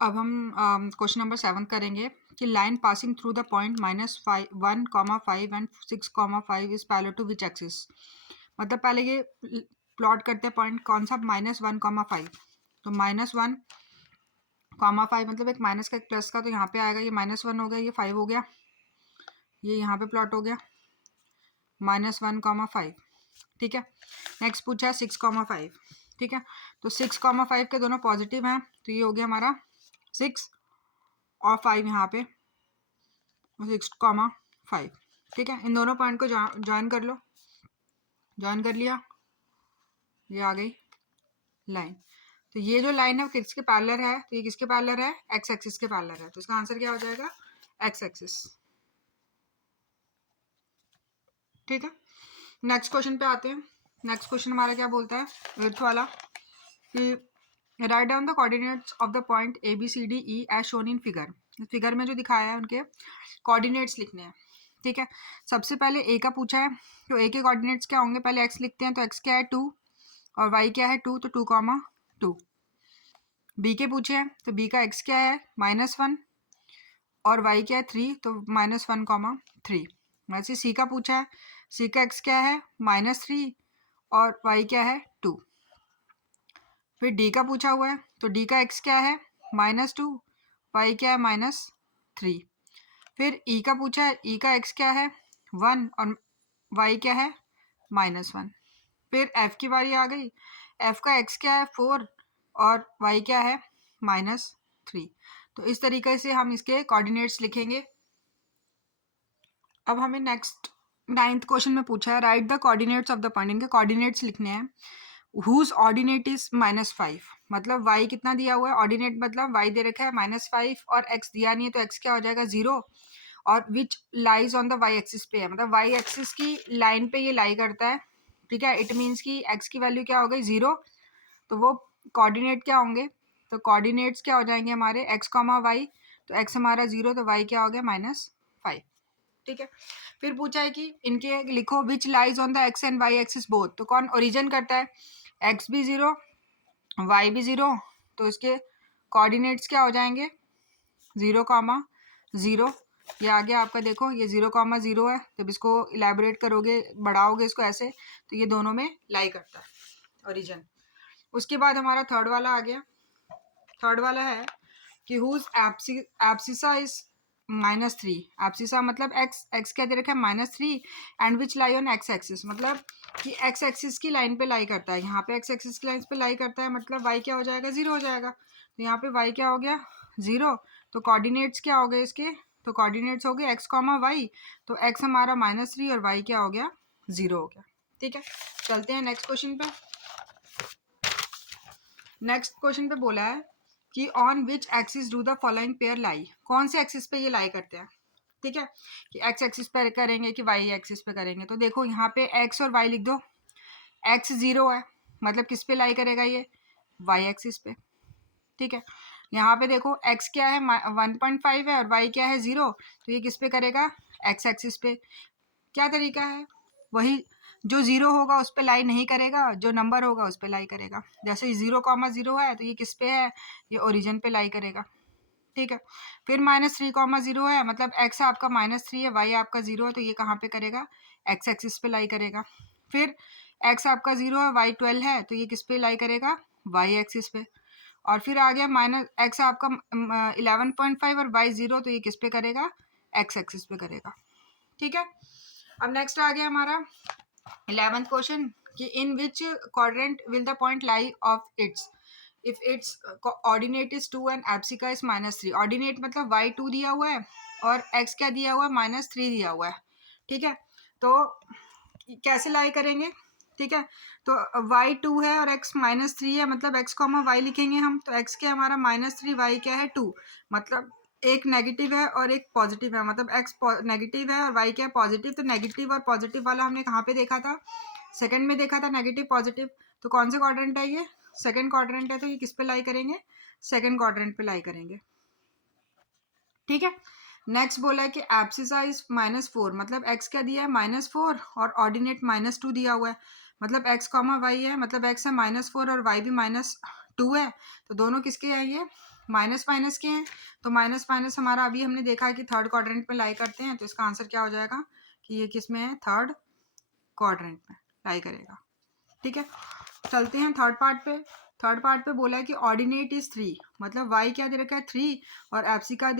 अब हम question number 7 करेंगे कि line passing through the point -1,5 and 6,5 is parallel to which axis. मतलब पहले ये प्लॉट करते हैं पॉइंट कौन सा, -1,5। तो -1,5 मतलब एक माइनस का एक प्लस का, तो यहाँ पे आएगा ये -1 हो गया, ये 5 हो गया, ये यहाँ पे प्लॉट हो गया -1,5। ठीक है। नेक्स्ट पूछा है 6,5। ठीक है, तो 6,5 के दोनों पॉजिटिव हैं, तो ये हो गया हमारा 6 और 5 यहाँ पे 6,5। ठीक है, इन दोनों पॉइंट को ज्वाइन कर लो। ज्वाइन कर लिया, ये आ गई लाइन। तो ये जो लाइन है वो किसके पैरेलल है, तो ये किसके पैरेलल है, एक्स एक्सिस के पैरेलल है। तो इसका आंसर क्या हो जाएगा, एक्स एक्सिस। ठीक है, नेक्स्ट क्वेश्चन पे आते हैं। नेक्स्ट क्वेश्चन हमारा क्या बोलता है, 8th वाला, कि right down the coordinates of the point A B C D E as shown in figure. Figure में जो दिखाया है उनके कोऑर्डिनेट्स लिखने हैं। ठीक है, सबसे पहले ए का पूछा है, तो ए के कोऑर्डिनेट्स क्या होंगे, पहले एक्स लिखते हैं। तो एक्स क्या है 2 और वाई क्या है 2, तो 2,2। बी के पूछे हैं, तो बी का एक्स क्या है -1 और वाई क्या है 3, तो -1,3। वैसे सी का पूछा है, सी का एक्स क्या है -3 और वाई क्या है 2। फिर डी का पूछा हुआ है, तो डी का एक्स क्या है -2, वाई क्या है -3। फिर ई का पूछा है, ई का एक्स क्या है 1 और वाई क्या है -1। फिर एफ की बारी आ गई, एफ का एक्स क्या है 4 और वाई क्या है -3। तो इस तरीके से हम इसके कोऑर्डिनेट्स लिखेंगे। अब हमें नेक्स्ट 9th क्वेश्चन में पूछा है, right the coordinates of the point. इनके कोऑर्डिनेट्स लिखने हैं। हुज ऑर्डिनेट इज -5, मतलब y कितना दिया हुआ है, ऑर्डिनेट मतलब y दे रखा है -5 और x दिया नहीं है, तो x क्या हो जाएगा 0। और विच lies on the y axis पे है, मतलब y एक्सिस की लाइन पे ये लाई करता है। ठीक है, इट मीन्स कि x की वैल्यू क्या हो गई 0, तो वो कोऑर्डिनेट क्या होंगे, तो कोऑर्डिनेट्स क्या हो जाएंगे हमारे x, y। तो x हमारा 0, तो y क्या हो गया -5। ठीक है, फिर पूछा है कि इनके लिखो which lies on the X and Y axis both. तो कौन ओरिजिन करता है, एक्स भी 0 वाई भी 0, तो इसके कोऑर्डिनेट्स क्या हो जाएंगे 0,0। ये आ गया आपका, देखो ये 0,0 है। जब इसको इलेबोरेट करोगे, बढ़ाओगे इसको ऐसे, तो ये दोनों में लाई करता है ओरिजिन। उसके बाद हमारा थर्ड वाला आ गया। थर्ड वाला है कि हुज एब्सिसा इज -3। एब्सिसा मतलब एक्स क्या दे रखा है -3 and which lie on x axis, मतलब कि एक्स एक्सिस की लाइन पे लाई करता है। यहाँ पे एक्स एक्सिस की लाइन पे लाई करता है, मतलब वाई क्या हो जाएगा 0 हो जाएगा। तो यहाँ पे वाई क्या हो गया 0। तो कोऑर्डिनेट्स क्या हो गए इसके, तो कोऑर्डिनेट्स हो गए x, y। तो x हमारा -3 और y क्या हो गया 0 हो गया। ठीक है, चलते हैं नेक्स्ट क्वेश्चन पे। नेक्स्ट क्वेश्चन पे बोला है कि on which axis do the following pair lie. कौन से एक्सिस पे ये लाई करते हैं। ठीक है, कि एक्स एक्सिस पे करेंगे कि वाई एक्सिस पे करेंगे। तो देखो यहाँ पे एक्स और वाई लिख दो। एक्स 0 है, मतलब किस पे लाई करेगा ये, वाई एक्सिस पे। ठीक है, यहाँ पे देखो एक्स क्या है 1.5 है और वाई क्या है 0, तो ये किस पे करेगा, एक्स एक्सिस पे। क्या तरीका है, वही जो 0 होगा उस पर लाई नहीं करेगा, जो नंबर होगा उस पर लाई करेगा। जैसे 0,0 है, तो ये किस पे है, ये ओरिजिन पे लाई करेगा। ठीक है, फिर -3,0 है, मतलब x आपका -3 है, y आपका 0 है, तो ये कहाँ पे करेगा, x एक्सिस पे लाई करेगा। फिर x आपका 0 है, y 12 है, तो ये किस पे लाई करेगा, y एक्सिस पे। और फिर आ गया -x आपका 11.5 और y 0, तो ये किस पे करेगा, x एक्सिस पे करेगा। ठीक है, अब नेक्स्ट आ गया हमारा 11th क्वेश्चन कि in which quadrant will the point lie of its if its ordinate is 2 and abscissa is -3। Ordinate मतलब y 2 दिया हुआ है और x क्या दिया हुआ है -3 दिया हुआ है। ठीक है, तो कैसे लाई करेंगे। ठीक है, तो y 2 है और x -3 है, मतलब x, y लिखेंगे हम। तो x क्या हमारा -3, y क्या है 2, मतलब एक नेगेटिव है और एक पॉजिटिव है, मतलब x नेगेटिव है और y क्या है पॉजिटिव। तो नेगेटिव और पॉजिटिव वाला हमने कहाँ पे देखा था, सेकंड में देखा था नेगेटिव पॉजिटिव। तो कौन से क्वाड्रेंट है ये, सेकंड क्वाड्रेंट है, तो ये किस पे लाई करेंगे, सेकंड क्वाड्रेंट पे लाई करेंगे। ठीक है, नेक्स्ट बोला है कि एब्सिसा इज -4, मतलब x क्या दिया है -4 और ऑर्डिनेट -2 दिया हुआ है, मतलब x, y है, मतलब x है -4 और y भी 2 है, तो दोनों किसके हैं ये? माइनस माइनस के हैं। तो माइनस माइनस हमारा अभी हमने देखा है कि थर्ड क्वाड्रेंट में लाई करते हैं, तो इसका आंसर क्या हो जाएगा कि ये किस में है? थर्ड क्वाड्रेंट में लाई करेगा। ठीक है, चलते हैं थर्ड पार्ट पे। थर्ड पार्ट पे बोला है कि ऑर्डिनेट इज 3, मतलब y क्या दे रखा है 3 और एब्सिसा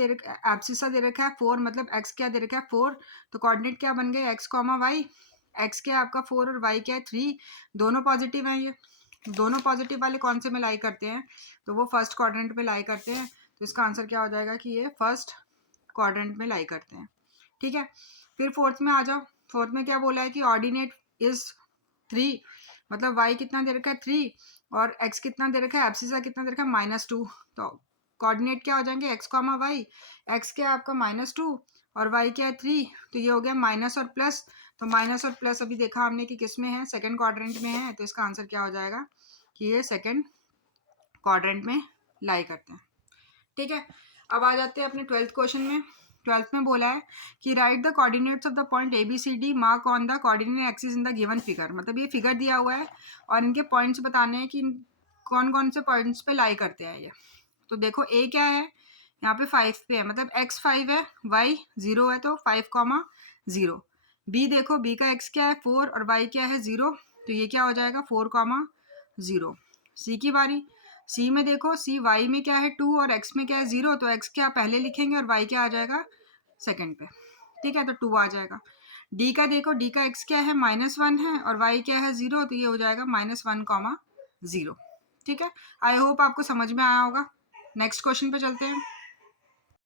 दे रखा है 4, मतलब x क्या दे रखा है 4। तो कोऑर्डिनेट क्या बन गए? x comma Y. x क्या है आपका 4 और y क्या है 3, दोनों पॉजिटिव हैं। ये दोनों पॉजिटिव वाले कौन से में लाई करते हैं? तो वो फर्स्ट क्वाड्रेंट में लाई करते हैं। तो इसका आंसर क्या हो जाएगा कि ये फर्स्ट क्वाड्रेंट में लाई करते हैं। ठीक है, फिर फोर्थ में आ जाओ। फोर्थ में क्या बोला है कि ऑर्डिनेट इज 3, मतलब y कितना दे रखा है 3 और x कितना दे रखा है, एब्सिसा कितना दे रखा है -2। तो कोऑर्डिनेट क्या हो जाएंगे? x comma Y. x क्या है आपका -2 और y क्या है 3, तो ये हो गया माइनस और प्लस। तो माइनस और प्लस अभी देखा हमने कि किस में है? सेकंड क्वाड्रेंट में है। तो इसका आंसर क्या हो जाएगा कि ये सेकंड क्वाड्रेंट में लाई करते हैं। ठीक है, अब आ जाते हैं अपने 12th क्वेश्चन में। 12th में बोला है कि write the coordinates of the point A B C D mark on the coordinate axis in the given figure, मतलब ये फिगर दिया हुआ है और इनके पॉइंट्स बताने हैं कि कौन कौन से पॉइंट्स पे लाई करते हैं ये। तो देखो ए क्या है? यहाँ पे 5 पे है, मतलब x 5 है, y 0 है, तो 5,0। बी देखो, बी का x क्या है 4 और y क्या है 0, तो ये क्या हो जाएगा 4,0। सी की बारी। सी में देखो, सी y में क्या है 2 और x में क्या है 0, तो x क्या पहले लिखेंगे और y क्या आ जाएगा सेकंड पे। ठीक है, तो 2 आ जाएगा। डी का देखो, डी का x क्या है -1 है और y क्या है 0, तो ये हो जाएगा -1,0। ठीक है, आई होप आपको समझ में आया होगा। नेक्स्ट क्वेश्चन पे चलते हैं।